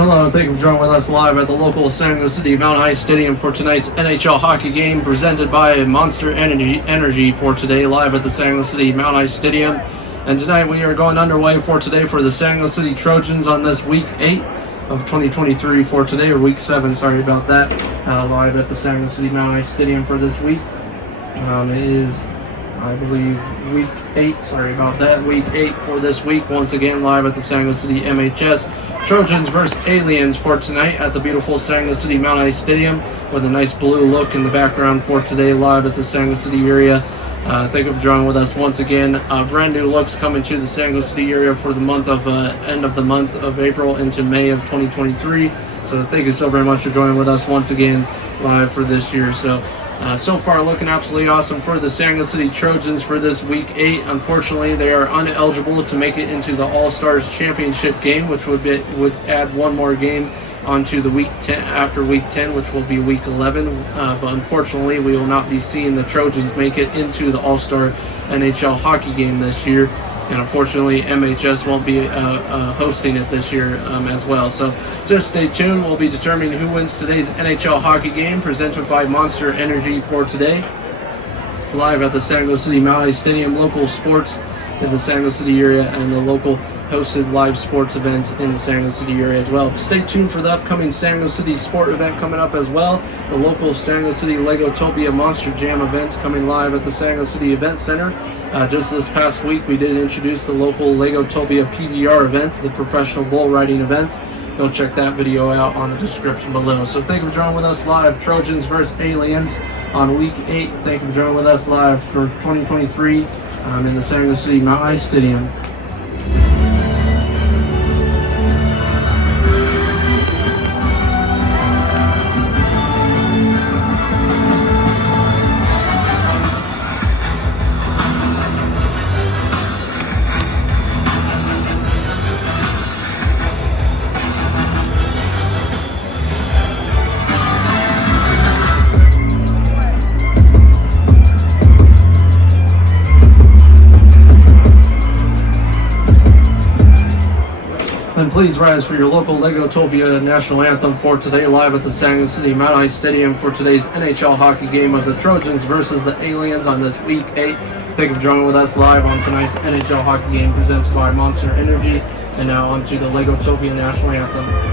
hello, and thank you for joining with us live at the local San Diego City Mount High Stadium for tonight's NHL hockey game presented by Monster Energy for today, live at the San Diego City Mount High Stadium. And tonight we are going underway for today for the San Diego City Trojans on this week 8 of 2023 for today, or week 7, sorry about that, live at the San Diego City Mount High Stadium for this week. It is, I believe, week 8, sorry about that, week 8 for this week, once again live at the San Diego City MHS. Trojans versus Aliens for tonight at the beautiful San Diego City Mount High Stadium with a nice blue look in the background for today, live at the San Diego City area. Thank you for joining with us once again. Brand new looks coming to the San Diego City area for the month of end of the month of April into May of 2023. So thank you so very much for joining with us once again live for this year. So far looking absolutely awesome for the San Diego City Trojans for this week 8. Unfortunately, they are ineligible to make it into the All-Stars Championship game, which would add one more game onto the week 10 after week 10, which will be week 11. But unfortunately, we will not be seeing the Trojans make it into the All-Star NHL hockey game this year. And unfortunately, MHS won't be hosting it this year as well. So just stay tuned. We'll be determining who wins today's NHL hockey game presented by Monster Energy for today. Live at the San Diego City Mount High Stadium, local sports in the San Diego City area and the local hosted live sports event in the San Diego City area as well. Stay tuned for the upcoming San Diego City sport event coming up as well. The local San Diego City Legotopia Monster Jam event coming live at the San Diego City Event Center. Just this past week, we did introduce the local Legotopia PBR event, the professional bull riding event. Go check that video out on the description below. So thank you for joining with us live, Trojans versus Aliens on week 8. Thank you for joining with us live for 2023 in the San Diego City Mount High Stadium. And please rise for your local Legotopia National Anthem for today, live at the San Diego City Mount High Stadium for today's NHL hockey game of the Trojans versus the Aliens on this week 8. Thank you for joining with us live on tonight's NHL hockey game presented by Monster Energy. And now on to the Legotopia National Anthem.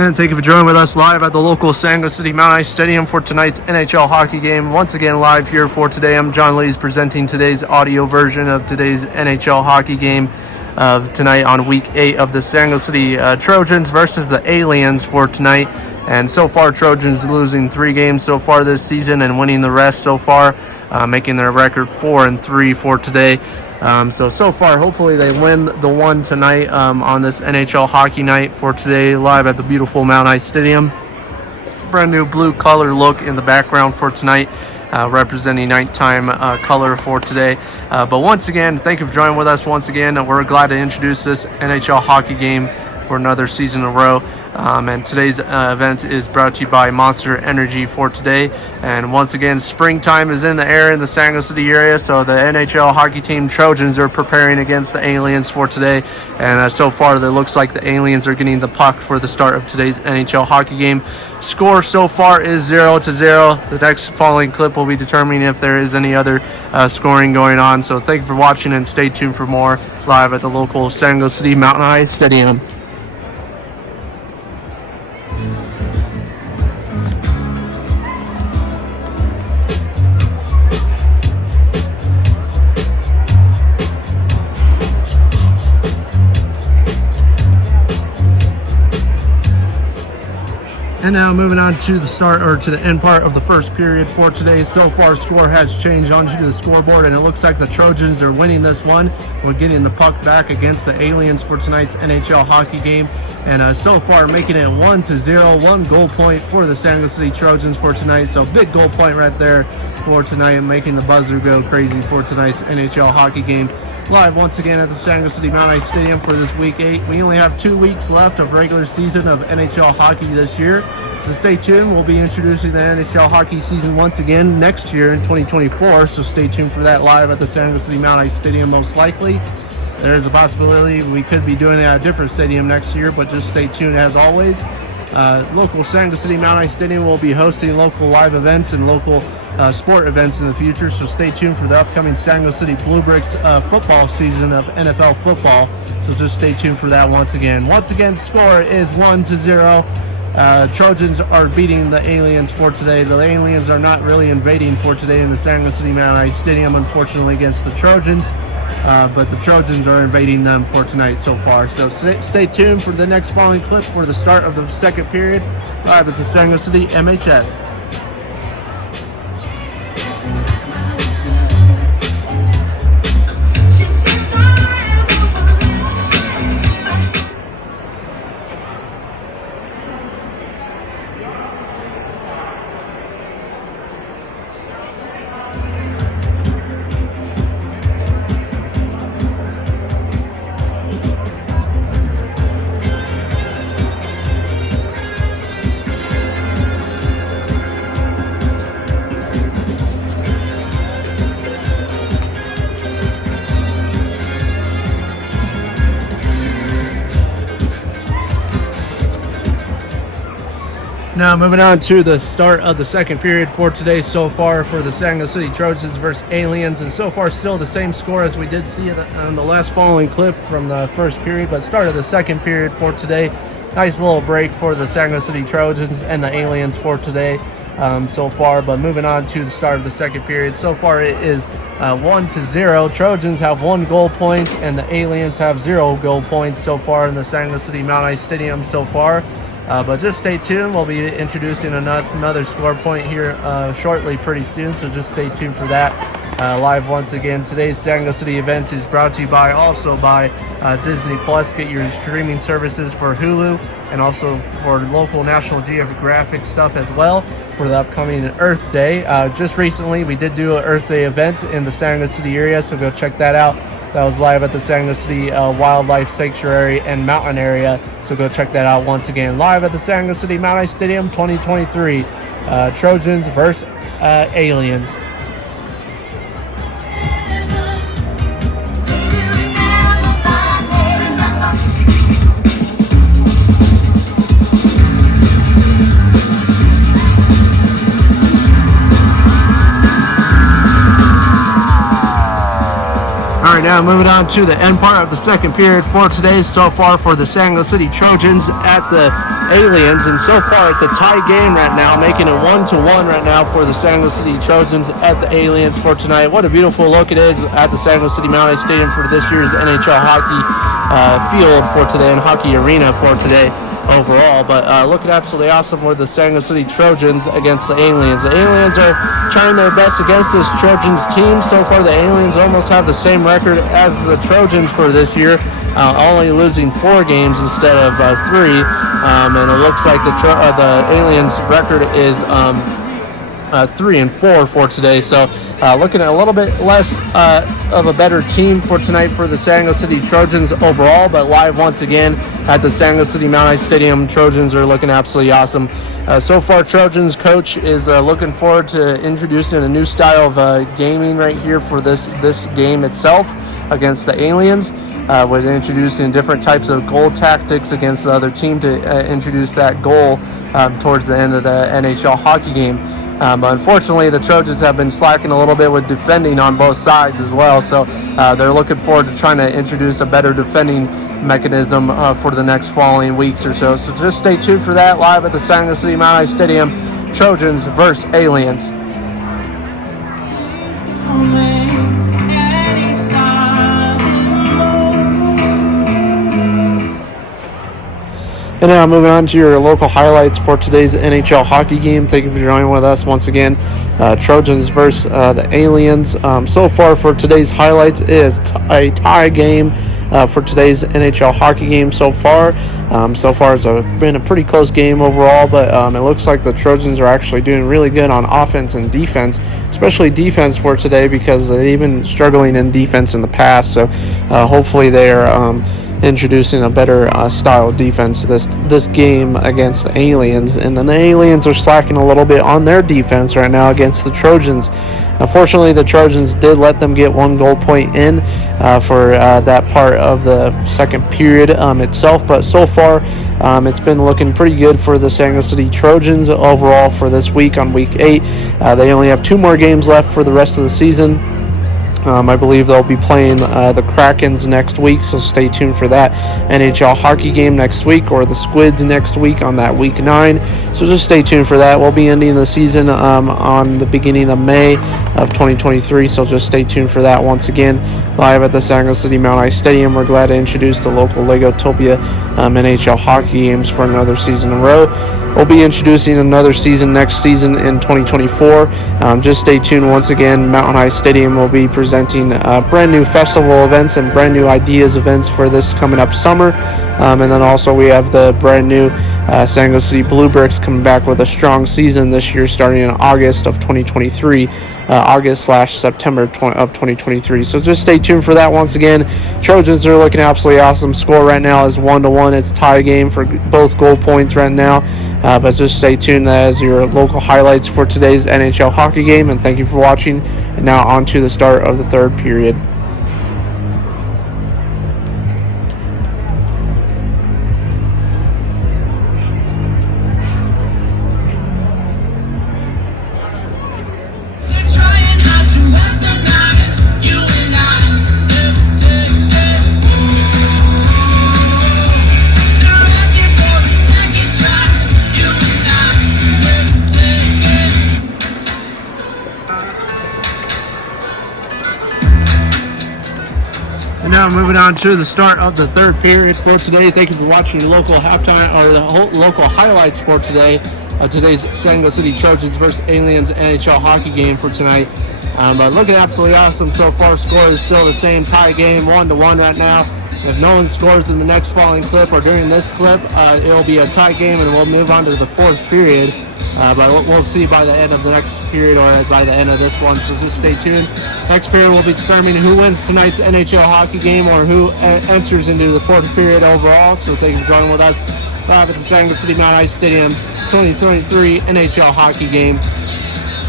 And thank you for joining with us live at the local San Jose City Mount Ice Stadium for tonight's NHL hockey game. Once again, live here for today. I'm John Lees presenting today's audio version of today's NHL hockey game of tonight on Week 8 of the San Jose City Trojans versus the Aliens for tonight. And so far, Trojans losing 3 games so far this season and winning the rest so far, making their record 4-3 for today. So far, hopefully they win the one tonight on this NHL hockey night for today, live at the beautiful Mount Ice Stadium. Brand new blue color look in the background for tonight, representing nighttime color for today. But once again, thank you for joining with us once again. We're glad to introduce this NHL hockey game for another season in a row. And today's event is brought to you by Monster Energy for today. And once again, springtime is in the air in the San Jose City area, so the NHL hockey team Trojans are preparing against the Aliens for today. And so far, it looks like the Aliens are getting the puck for the start of today's NHL hockey game. Score so far is 0-0. The next following clip will be determining if there is any other scoring going on. So thank you for watching and stay tuned for more live at the local San Jose City Mount Ice Stadium. And now moving on to the start or to the end part of the first period for today. So far, score has changed onto the scoreboard, and it looks like the Trojans are winning this one. We're getting the puck back against the Aliens for tonight's NHL hockey game. And so far, making it 1-0, 1 goal point for the San Jose City Trojans for tonight. So big goal point right there for tonight, and making the buzzer go crazy for tonight's NHL hockey game. Live once again at the San Jose City Mount Ice Stadium for this Week 8. We only have 2 weeks left of regular season of NHL hockey this year, so stay tuned. We'll be introducing the NHL hockey season once again next year in 2024, so stay tuned for that live at the San Jose City Mount Ice Stadium most likely. There is a possibility we could be doing it at a different stadium next year, but just stay tuned as always. Local San Jose City Mount Ice Stadium will be hosting local live events and local sport events in the future, so stay tuned for the upcoming San Jose City Blue Bricks football season of NFL football, so just stay tuned for that once again. Once again, score is 1-0. Trojans are beating the Aliens for today. The Aliens are not really invading for today in the San Jose City Mount Ice Stadium, unfortunately, against the Trojans. But the Trojans are invading them for tonight so far. So stay tuned for the next following clip for the start of the second period live at the San Jose City MHS. Now moving on to the start of the second period for today so far for the San Jose City Trojans versus Aliens, and so far still the same score as we did see on the last following clip from the first period, but start of the second period for today. Nice little break for the San Jose City Trojans and the Aliens for today so far, but moving on to the start of the second period. So far it is 1-0. Trojans have 1 goal point and the Aliens have 0 goal points so far in the San Jose City Mount Ice Stadium so far. But just stay tuned. We'll be introducing another score point here shortly, pretty soon, so just stay tuned for that. Live once again. Today's San Jose City event is brought to you also by Disney Plus. Get your streaming services for Hulu and also for local National Geographic stuff as well for the upcoming Earth Day. Just recently, we did do an Earth Day event in the San Jose City area, so go check that out. That was live at the San Jose City Wildlife Sanctuary and Mountain area, so go check that out once again. Live at the San Jose City Mount Ice Stadium 2023, Trojans versus Aliens. now moving on to the end part of the second period for today. So far for the San Luis City Trojans at the Aliens, and so far it's a tie game right now, making it 1-1 right now for the San Luis City Trojans at the Aliens for tonight. What a beautiful look it is at the San Luis City Mountain Stadium for this year's NHL hockey field for today and hockey arena for today overall. But looking absolutely awesome with the San Luis City Trojans against the Aliens. The Aliens are trying their best against this Trojans team. So far the Aliens almost have the same record as the Trojans for this year, only losing 4 games instead of 3, and it looks like the Aliens record is 3-4 for today. So looking at a little bit less of a better team for tonight for the San Luis City Trojans overall, but live once again at the San Luis City Mountain Stadium, Trojans are looking absolutely awesome. So far, Trojans coach is looking forward to introducing a new style of gaming right here for this game itself against the Aliens, with introducing different types of goal tactics against the other team to introduce that goal towards the end of the NHL hockey game. But unfortunately, the Trojans have been slacking a little bit with defending on both sides as well. So they're looking forward to trying to introduce a better defending mechanism for the next following weeks or so. So just stay tuned for that live at the San Luis City Mountain Stadium, Trojans versus Aliens. And now moving on to your local highlights for today's NHL hockey game. Thank you for joining with us once again. Trojans versus the Aliens. So far for today's highlights is a tie game for today's NHL hockey game so far. So far it's been a pretty close game overall, but it looks like the Trojans are actually doing really good on offense and defense, especially defense for today, because they've been struggling in defense in the past. So hopefully they are introducing a better style of defense this game against the Aliens. And then the Aliens are slacking a little bit on their defense right now against the Trojans. Unfortunately, the Trojans did let them get 1 goal point in for that part of the second period itself, but so far it's been looking pretty good for the San Luis City Trojans overall for this week on week 8. They only have 2 more games left for the rest of the season. I believe they'll be playing the Krakens next week, so stay tuned for that NHL hockey game next week, or the Squids next week on that week 9. So just stay tuned for that. We'll be ending the season on the beginning of May of 2023, so just stay tuned for that once again. Live at the San Luis City Mountain Stadium, we're glad to introduce the local Legotopia NHL hockey games for another season in a row. We'll be introducing another season next season in 2024. Just stay tuned once again. Mountain High Stadium will be presenting brand new festival events and brand new ideas events for this coming up summer. And then also we have the brand new San Luis City Blue Bricks coming back with a strong season this year starting in August of 2023. August/September of 2023. So just stay tuned for that once again. Trojans are looking absolutely awesome. Score right now is 1-1. It's a tie game for both goal points right now. But just stay tuned as your local highlights for today's NHL hockey game. And thank you for watching. And now on to the start of the third period. Now moving on to the start of the third period for today. Thank you for watching your local halftime or the local highlights for today. Today's San Luis City Trojans versus Aliens NHL hockey game for tonight. Looking absolutely awesome so far. Score is still the same, tie game, 1-1 right now. If no one scores in the next following clip or during this clip, it'll be a tie game and we'll move on to the fourth period. But we'll see by the end of the next period or by the end of this one, so just stay tuned. Next period will be determining who wins tonight's NHL hockey game or who enters into the fourth period overall. So thank you for joining with us live at the San Luis City Mountain Stadium 2023 NHL hockey game.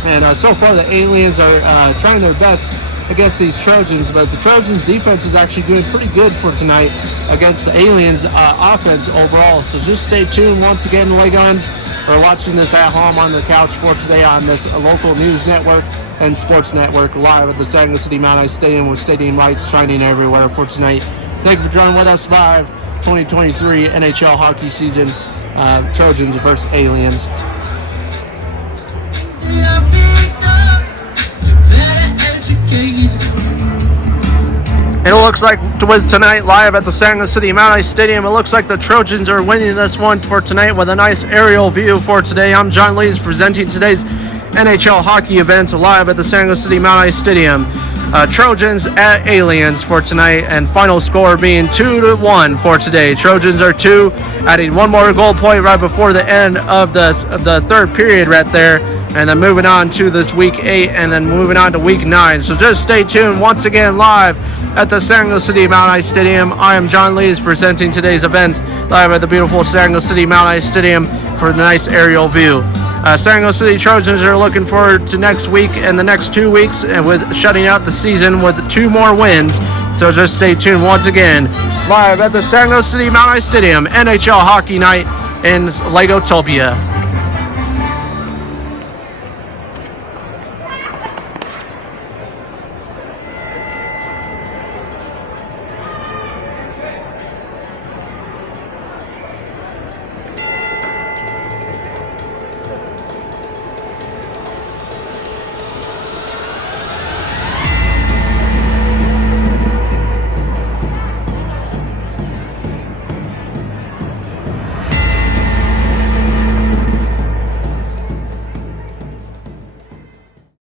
And so far the Aliens are trying their best against these Trojans, but the Trojans defense is actually doing pretty good for tonight against the Aliens offense overall. So just stay tuned. Once again, Legons are watching this at home on the couch for today on this local news network and Sports Network, live at the Saginaw City Mount Ice Stadium with stadium lights shining everywhere for tonight. Thank you for joining with us live. 2023 NHL hockey season, Trojans versus Aliens. It looks like with tonight live at the Saginaw City Mount Ice Stadium, it looks like the Trojans are winning this one for tonight with a nice aerial view for today. I'm John Lees presenting today's NHL hockey event live at the Saginaw City Mount Ice Stadium. Trojans at Aliens for tonight, and final score being 2-1 for today. Trojans are 2, adding one more goal point right before the end of the third period right there, and then moving on to this week 8 and then moving on to week 9. So just stay tuned once again live at the Saginaw City Mount Ice Stadium. I am John Lees presenting today's event live at the beautiful Saginaw City Mount Ice Stadium for the nice aerial view. Saginaw City Trojans are looking forward to next week and the next 2 weeks, and with shutting out the season with 2 more wins. So just stay tuned once again live at the Saginaw City Mount Ice Stadium, NHL Hockey Night in Legotopia.